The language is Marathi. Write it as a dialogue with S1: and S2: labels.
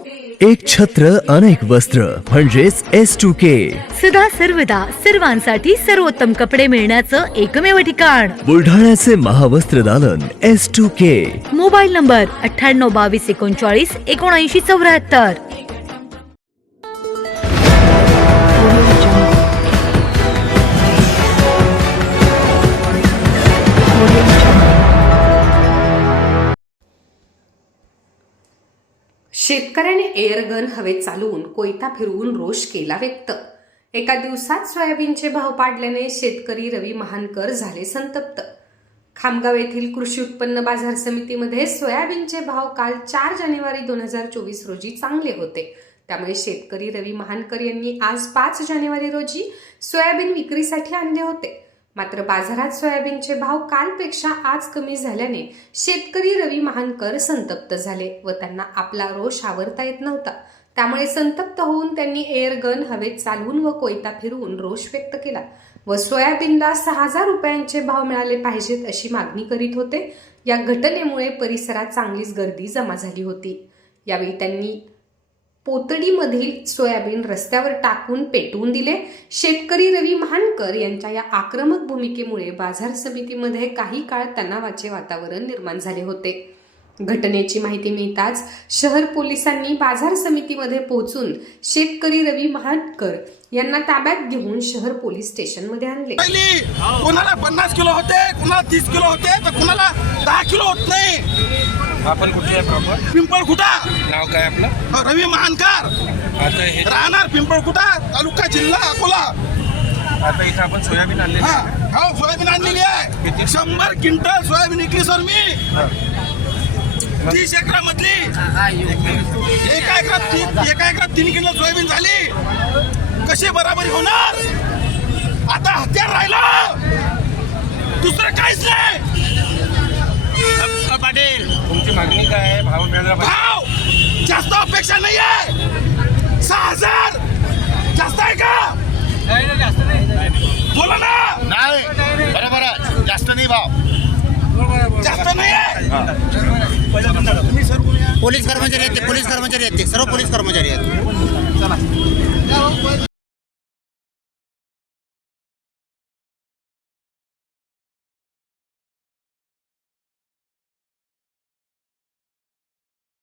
S1: एक छत्र अनेक वस्त्र म्हणजेच S2K.
S2: सदा सर्वदा सर्वांसाठी सर्वोत्तम कपडे मिळण्याचं एकमेव ठिकाण
S1: बुलढाण्याचे महावस्त्र दालन S2K.
S2: Mobile number 9822391974.
S3: शेतकऱ्याने एअरगन हवेत चालवून कोयता फिरवून रोष केला व्यक्त. एका दिवसात सोयाबीनचे भाव पाडल्याने शेतकरी रवी महानकर झाले संतप्त. खामगाव येथील कृषी उत्पन्न बाजार समितीमध्ये सोयाबीनचे भाव काल 4 जानेवारी 2024 रोजी चांगले होते. त्यामुळे शेतकरी रवी महानकर यांनी आज 5 जानेवारी रोजी सोयाबीन विक्रीसाठी आणले होते. मात्र बाजारात सोयाबीनचे भाव कालपेक्षा आज कमी झाल्याने शेतकरी रवी महानकर संतप्त झाले व त्यांना आपला रोष आवरता येत नव्हता. त्यामुळे संतप्त होऊन त्यांनी एअरगन हवेत चालवून व कोयता फिरवून रोष व्यक्त केला व सोयाबीनला 6,000 रुपयांचे भाव मिळाले पाहिजेत अशी मागणी करीत होते. या घटनेमुळे परिसरात चांगलीच गर्दी जमा झाली होती. यावेळी त्यांनी पोतडीमधील सोयाबीन रस्त्यावर टाकून पेटवून दिले. शेतकरी रवी महानकर यांच्या या आक्रमक भूमिकेमुळे बाजार समितीमध्ये काही काळ तणावाचे वातावरण निर्माण झाले होते. घटनेची माहिती मिळताच शहर पोलिसांनी बाजार समितीमध्ये पोहोचून शेतकरी रवी महानकर यांना ताब्यात घेऊन शहर पोलीस स्टेशनमध्ये आणले.
S4: कोणाला 50 किलो होते, कोणाला 30 किलो होते, तर कोणाला 10 किलो होत नाही.
S5: आपण कुठे आहे प्रॉपर?
S4: पिंपळखुटा.
S5: नाव काय आपलं?
S4: रवी महानकर.
S5: आता हे
S4: राहणार पिंपळखुटा, तालुका जिल्हा अकोला.
S5: आता इथं आपण सोयाबीन आणले.
S4: हो, सोयाबीन आणलेली आहे. 100 क्विंटल सोयाबीन विकली सर मी. 30 एकरामधली. एका एकरात 3 किलो सोयाबीन झाली. कशी बराबरी होणार? आता हत्यार राहिला, दुसरं काहीच नाही.
S5: पाटील, तुमची मागणी काय आहे? भाव मिळाला पाहिजे.
S4: भाव जास्त अपेक्षा नाही आहे. 6,000 जास्त आहे का? बोला ना.
S6: नाही, बरोबर आहे. जास्त नाही भाव,
S4: जास्त नाही आहे.
S6: पोलीस कर्मचारी आहेत ते, सर्व पोलीस कर्मचारी आहेत.